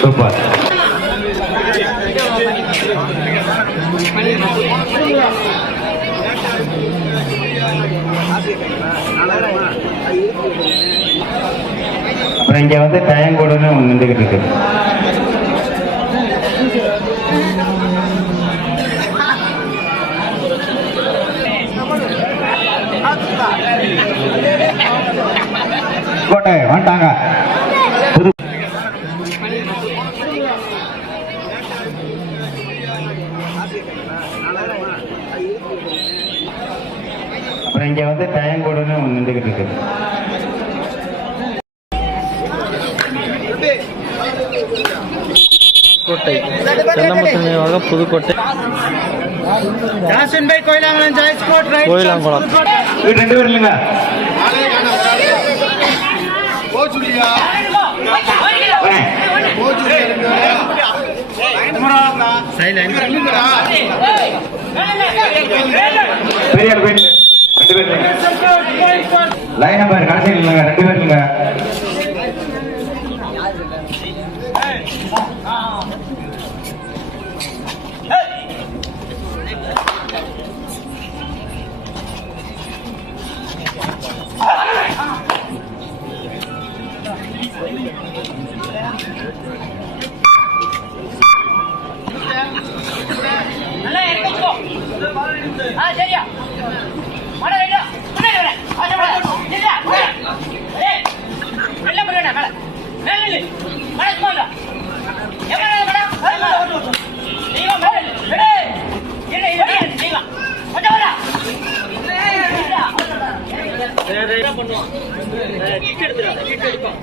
Super அப்புறம் இங்க வந்து டைம் கூடன்னு ஒன்று நின்றுக்கிட்டு இருக்கு. கோட்டை வந்துட்டாங்க. புது அப்புறம் இங்க வந்து டைம் கூடன்னு ஒன்று நின்றுகிட்டு இருக்கு. கோட்டை. நினைவாக புதுக்கோட்டை. கோட் கோயிலாங்குளம் ரெண்டு பேர் இல்லைங்க. லைன் நம்பர் கடைசி இல்லைங்க ரெண்டு பேர் இல்லைங்க வரா என்ன பண்ணுவோம்? கிக் எடுத்துடா கிக் எடுக்கும்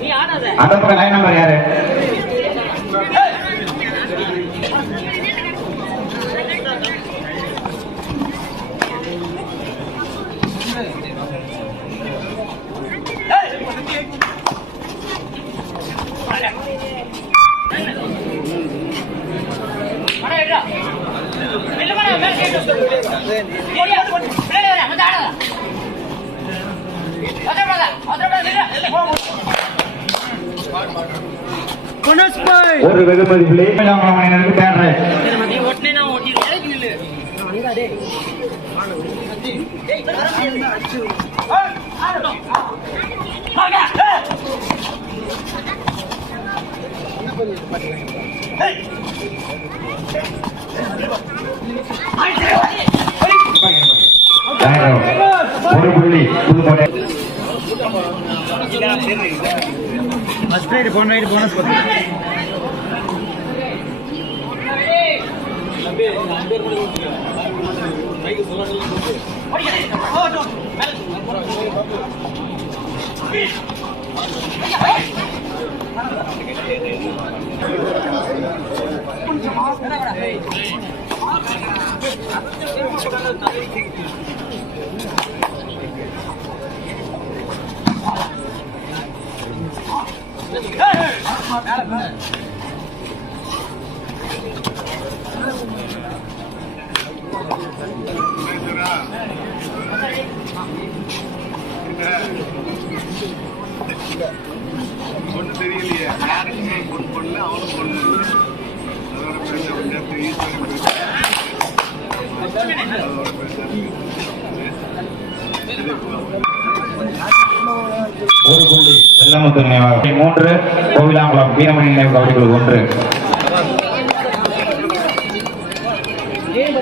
நீ ஆடாத. அந்த பக்கம் லைன் நம்பர் யாரு மட எடுடா இல்ல மட மேல கேட்டு சரியா பிள்ளை வர வந்து ஆடாத அதோட அதோட இல்ல போ மனோஜ் பாய் ஒரு வெகுமதி பிள்ளை எனக்கு தேடுறேன் நீ ஓட்டுனே ஒரு புள்ளி புதுக்கோட்டை ஃபர்ஸ்ட் ரைடு போன ரைடு போனஸ் ஒண்ணு தெரியலையே. யாருக்குமே பொண்ணு பொண்ணு அவனும் பொண்ணு? அதோட பேச முடியாது ஈஸ்வரன் அதோட பேச ஒரு புள்ளி வெள்ளமுத்து நினைவாக. மூன்று. கோவிலாங்குளம் வீரமணி நினைவு கபடிக்குழு ஒன்று. ஏன்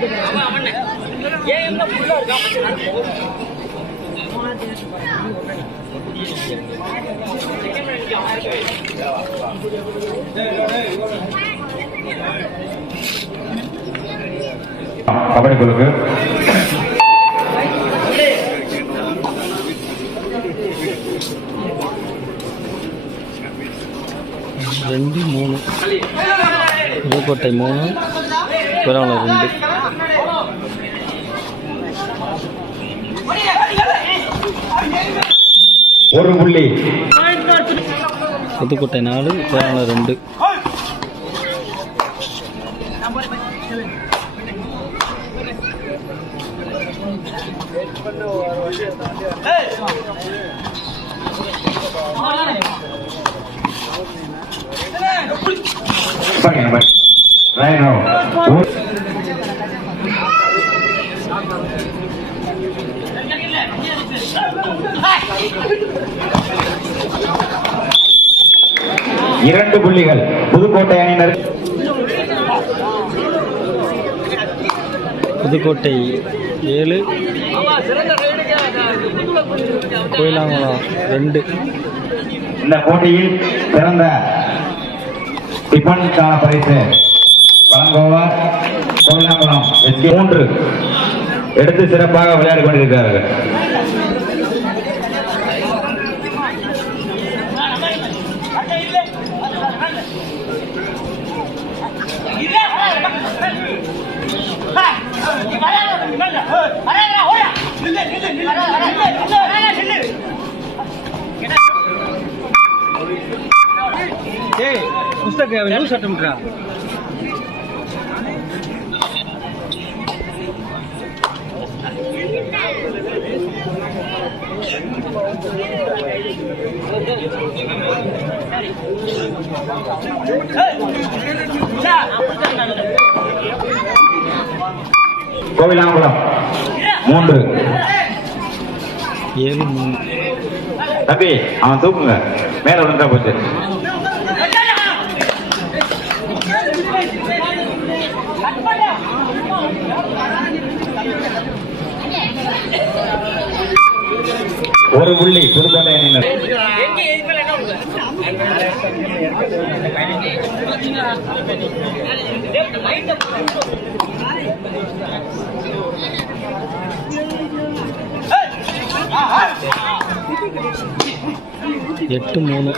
கபடி குழுக்கு ரெண்டு மூணு. புதுக்கோட்டை மூணு கோயிலாங்குளம் ரெண்டு. ஒரு புள்ளி. புதுக்கோட்டை நாலு கோயிலாங்குளம் ரெண்டு. பாருங்க பாருங்க ரைனோ இரண்டு புள்ளிகள். புதுக்கோட்டை அணியினர். புதுக்கோட்டை ஏழு கோயிலாங்குளம் ரெண்டு. இந்த போட்டியில் சிறந்த டிபனுக்கான பரிசு வழங்குவார் கோவிலாங்குளம் எஸ்கே மூன்று எடுத்து சிறப்பாக விளையாடி கொண்டிருக்கிறார்கள் இல்ல இல்ல இல்ல புஸ்தக யூஸ் அட்டம்ன்றா கோவிலாங்குளம் மூன்று. ஏழு தம்பி அவன் தூக்குங்க. மேல விழுந்தா போச்சு. ஒரு புள்ளி புதுக்கோட்டை அணியினர் எட்டு மூணு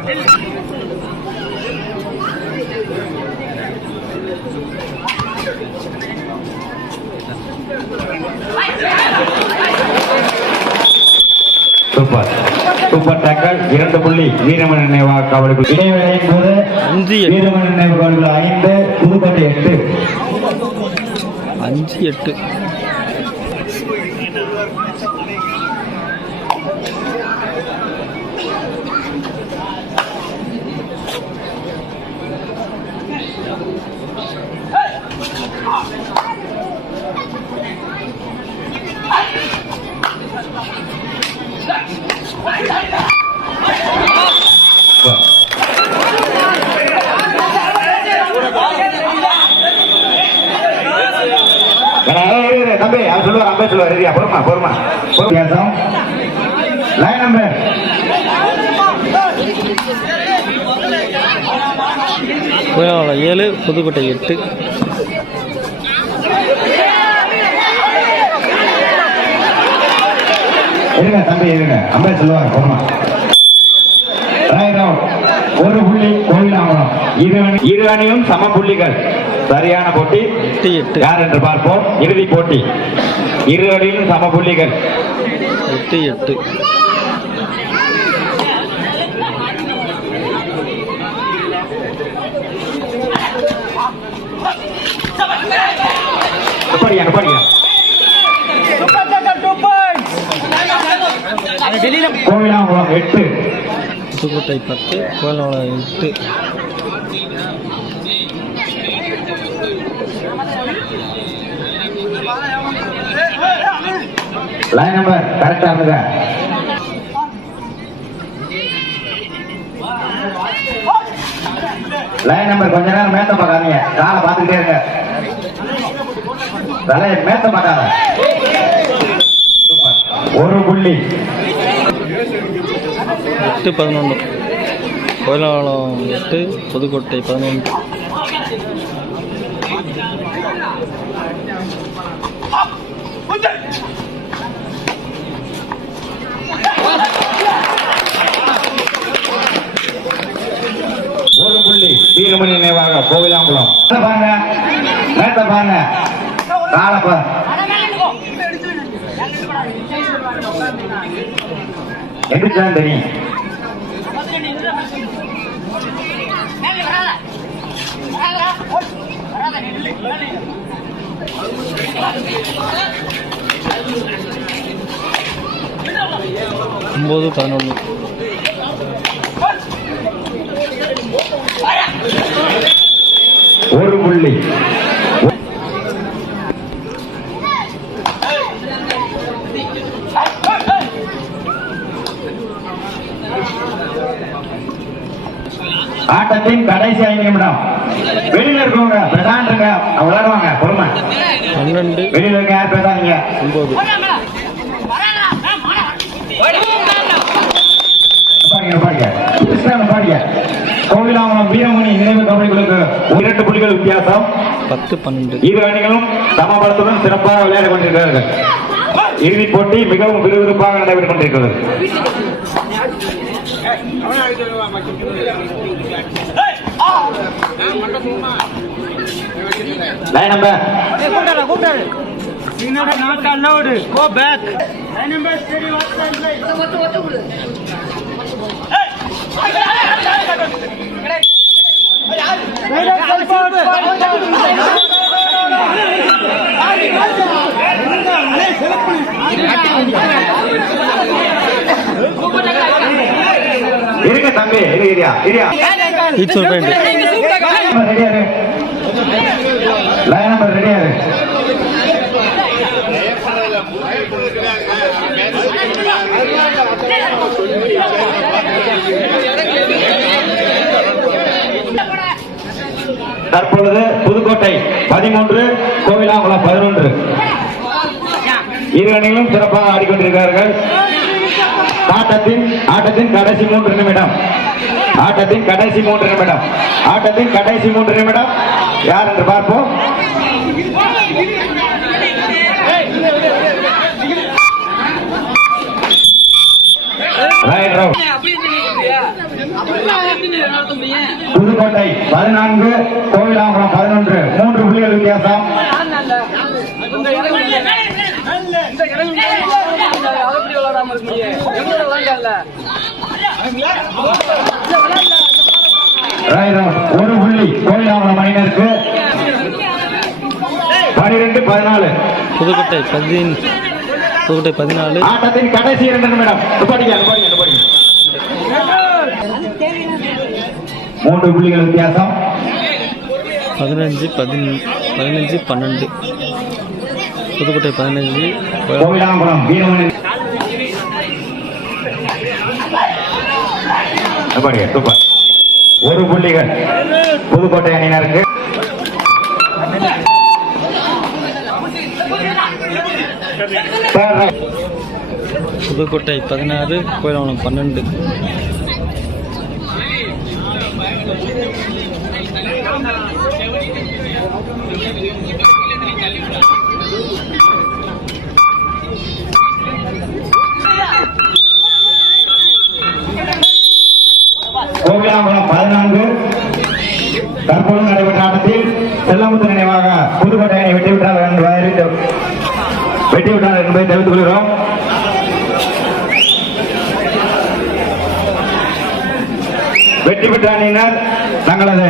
Thank you. இரண்டு புள்ளி வீரமணி நினைவாக கபடிக்குள் இடைவேளையின் போது வீரமணி நினைவு கபடிக்குள் ஐந்து புதுக்கோட்டை எட்டு. அஞ்சு எட்டு ஏய், ஏய், இரு, இரு, தம்பி அவர் சொல்லுவார் அம்பே சொல்லுவார் சரியா பொறுமா பொறுமா வித்தியாசம் லைன் நம்பர் ஏழு புதுக்கோட்டை எட்டு. இருங்க தம்பி இருங்க. அம்பே ரைட் அவுட் ஒரு புள்ளி கோவிலாங்குளம் இரு அணி இரு அணியும் சம புள்ளிகள். சரியான போட்டி. யார் என்று பார்ப்போம். இறுதி போட்டி. இரு அணியிலும் சம புள்ளிகள். எட்டு எட்டு. படியா படியா கோவிலாங்குளம் எட்டு. புதுக்கோட்டை பத்து கோயிலாங்குளம் எட்டு. லைன் நம்பர் கரெக்டா லைன் நம்பர் கொஞ்ச நேரம் மேத்த பார்க்காதீங்க காலை பார்த்துக்கிட்டே இருங்க. தலையை மேத்த பார்க்காத ஒரு புள்ளி. எட்டு பதினொன்று. கோயிலாங்குளம் எட்டு புதுக்கோட்டை பதினொன்று. ஒரு புள்ளி. வீரமணி நினைவாக கோவிலாங்குளம். பாருங்க. மேத்த பாருங்க. பாருங்க எந்திரிச்சாலும் தெரியும் ஒம்பது பதினொன்று. ஒரு புள்ளி. ஆட்டத்தின் கடைசி ஐந்து நிமிடம். வெளியில இருக்கவங்க பேசாண்டுங்க விளையாடுவாங்க. பொறுமை. வெளியில இருக்க யார் பேசாதீங்க. கோவிலாமலம் வீரமணி நினைவு கபடிகளுக்கு இரண்டு புள்ளிகள் வித்தியாசம். பத்து பன்னெண்டு. இரு அணிகளும் சமபலத்துடன் சிறப்பாக விளையாடிக் கொண்டிருக்கிறார்கள். இறுதிப் போட்டி மிகவும் விறுவிறுப்பாக நடைபெற்றுக் கொண்டிருக்கிறது. கூப்பிட்டாரு கூப்பிட்டாரு இன்னொரு not allowed go back number ரெடியா இரு லைன் நம்பர் ரெடியா இரு தற்பொழுது புதுக்கோட்டை பதிமூன்று கோவிலாங்குளம் பதினொன்று. இரு அணிகளும் சிறப்பாக ஆடிக்கொண்டிருக்கிறார்கள். ஆட்டத்தின் ஆட்டத்தின் கடைசி மூன்று நிமிடம். ஆட்டத்தின் கடைசி மூன்று நிமிடம். ஆட்டத்தின் கடைசி மூன்று நிமிடம். யார் என்று பார்ப்போம். புதுக்கோட்டை பதினான்கு கோவிலாங்குளம் பதினொன்று. மூன்று புள்ளிகள் வித்தியாசம். Right. ஒரு புள்ளி. கோவிலாங்குளம் அணியினருக்கு பனிரெண்டு பதினாலு. புதுக்கோட்டை பதின் புதுக்கோட்டை பதினாலு. ஆட்டத்தின் கடைசி இரண்டு நிமிடம். மூன்று புள்ளிகள் வித்தியாசம். பதினஞ்சு பதின பதினஞ்சு பன்னெண்டு. புதுக்கோட்டை பதினஞ்சு கோவிலாங்குளம் வீரமணி துப்பாடிங்க சூப்பர் ஒரு புள்ளிகள். புதுக்கோட்டை அணியினருக்கு. புதுக்கோட்டை பதினாறு கோயிலவனம் பன்னெண்டு. தற்போது நடைபெற்ற ஆட்டத்தில் செல்லமுத்து நினைவாக புதுக்கோட்டையை அணி வெற்றி என்று அறிவித்து வெற்றி என்பதை தெரிவித்துக் கொள்கிறோம். வெற்றி பெற்ற அணியினர் தங்களது